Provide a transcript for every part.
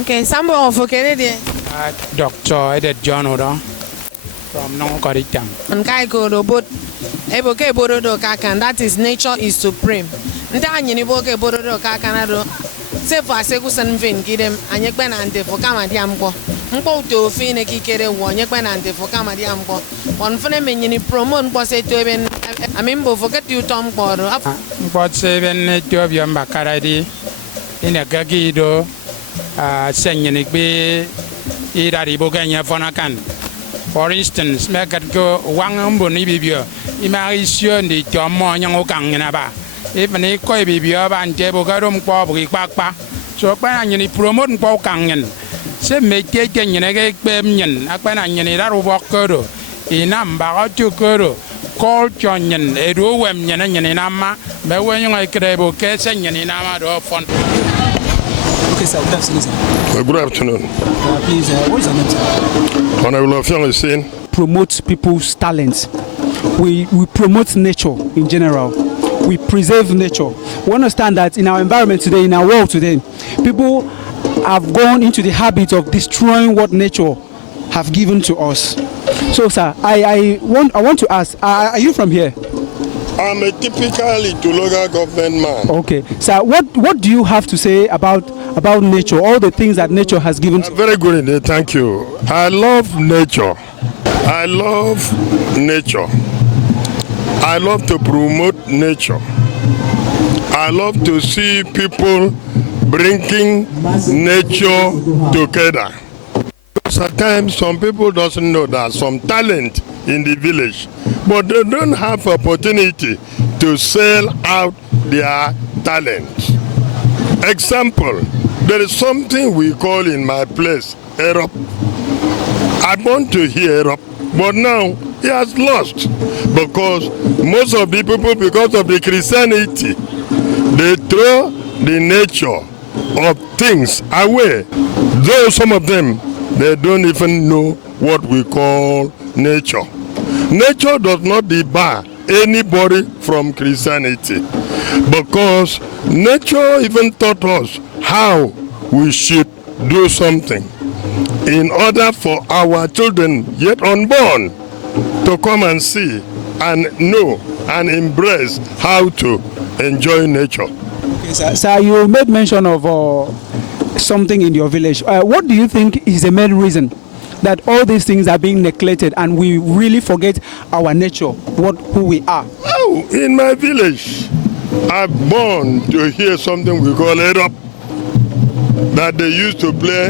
Okay, sambo of okay, Doctor Edward John Odo from Nongkoritam. and kai go robot. Eboke borodo kakan, that is nature is supreme. Nta nyini boke borodo kakan ado. Se for aseku san vin gidem anyekpe na ante for kama di amko. Mpo to fi ne kikere wo anyekpe na ante for kama di amko. On fene me nyini promote mpo se to ben amimbo forget you tom kodo. But seven to of your bacaradi in a gagido, sending be either Ibogania Fonacan. For instance, make it go one umbonibio, imagine the Tomo Yang Okang in Aba. Even a koi bibio and table garum pop with papa. So, when you promote Pokangan, say make taking in a gay pemian, a pananian in that walk curdle, in number to curdle. Call Jonyan, a ruem yanama, but when you like a case and yanama or fun. Okay, sir, good afternoon, sir. Good afternoon. Please, what is your name, sir? Honorable Official saying, Promote people's talents. We promote nature in general. We preserve nature. We understand that in our environment today, in our world today, people have gone into the habit of destroying what nature have given to us. So, sir, I want to ask, are you from here? I'm a typical local government man. Okay. Sir, what do you have to say about nature, all the things that nature has given to us? Very good indeed, thank you. I love nature. I love nature. I love to promote nature. I love to see people bringing nature together. Sometimes some people doesn't know that some talent in the village, but they don't have opportunity to sell out their talent. Example, there is something we call in my place Erop. I want to hear Erop, but now he has lost because most of the people, because of the Christianity, they throw the nature of things away. Though some of them, they don't even know what we call nature. Nature does not debar anybody from Christianity because nature even taught us how we should do something in order for our children yet unborn to come and see and know and embrace how to enjoy nature. Okay, sir. Sir, you made mention of something in your village. What do you think is the main reason that all these things are being neglected and we really forget our nature, who we are? Oh, in my village, I'm born to hear something we call Erop that they used to play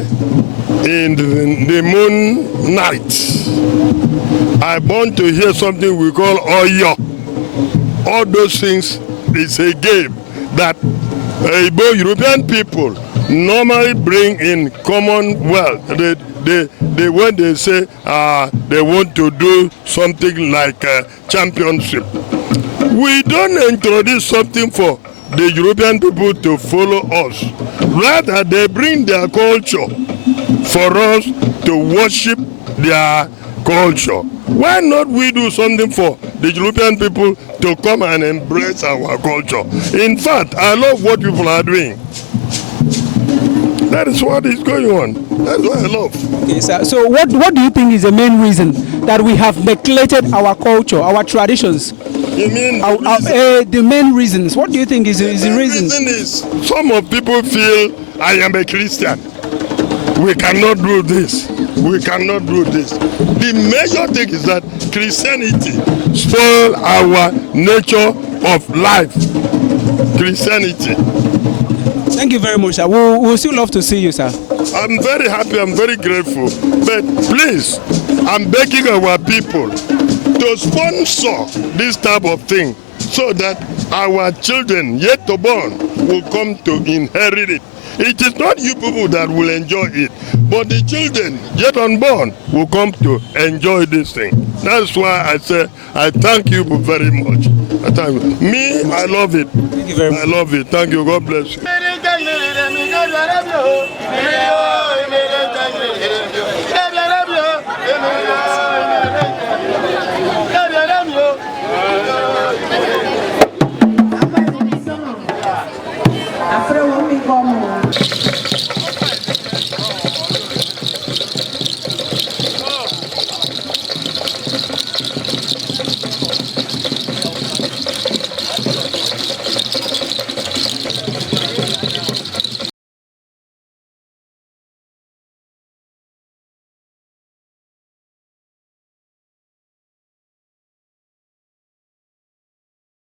in the moon night. I'm born to hear something we call Oyo. All those things is a game that European people normally bring in Commonwealth. They when they say they want to do something like a championship, we don't introduce something for the European people to follow us. Rather, they bring their culture for us to worship their culture. Why not we do something for the European people to come and embrace our culture? In fact, I love what people are doing. That is what is going on. That's what I love. Okay, sir. So what do you think is the main reason that we have neglected our culture, our traditions? You mean the main reasons? What do you think is the reason? The reason is some of people feel I am a Christian. We cannot do this. We cannot do this. The major thing is that Christianity spoil our nature of life. Christianity. Thank you very much, sir. We'll still love to see you, sir. I'm very happy, I'm very grateful. But please, I'm begging our people to sponsor this type of thing so that our children yet to born will come to inherit it. It is not you people that will enjoy it, but the children yet unborn will come to enjoy this thing. That's why I say I thank you very much. I thank you. Me, I love it. Thank you very much. I love it. Thank you. God bless you.